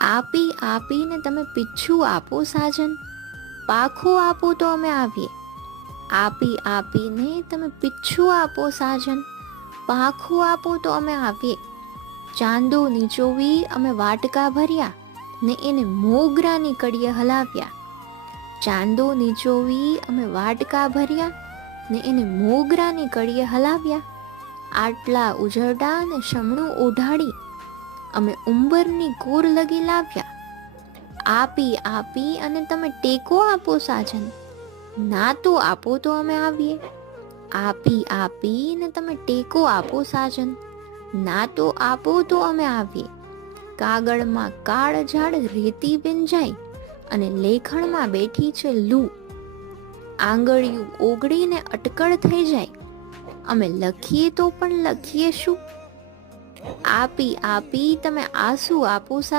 આપી આપીને તમે પીછું આપો સાજન. પાખું આપો તો અમે આવીએ. આપી આપીને તમે પીછું આપો સાજન. પાખું આપો તો અમે આવીએ. ચાંદો નીચોવી અમે વાટકા ભર્યા ને એને મોગરાની કડીએ હલાવ્યા. ચાંદો નીચોવી અમે વાટકા ભર્યા ને એને મોગરાની કડીએ હલાવ્યા. આટલા ઉજરડા ને શમણું ઓઢાડી અમે ઉંબરની કોર લગી લાવ્યા. આપી આપી અને તમે ટેકો આપો સાજન. ના તો આપો તો અમે આવીએ. આપી આપી ને તમે ટેકો આપો સાજન. ના તો આપો તો અમે આવીએ. કાગળમાં કાળઝાળ રેતી જાય અને લેખણમાં બેઠી છે લૂ. આંગળીયું ઓગળીને અટકળ થઈ જાય. અમે લખીએ તો પણ લખીએ શું? આપી આપી તમે આંસુ આપો સા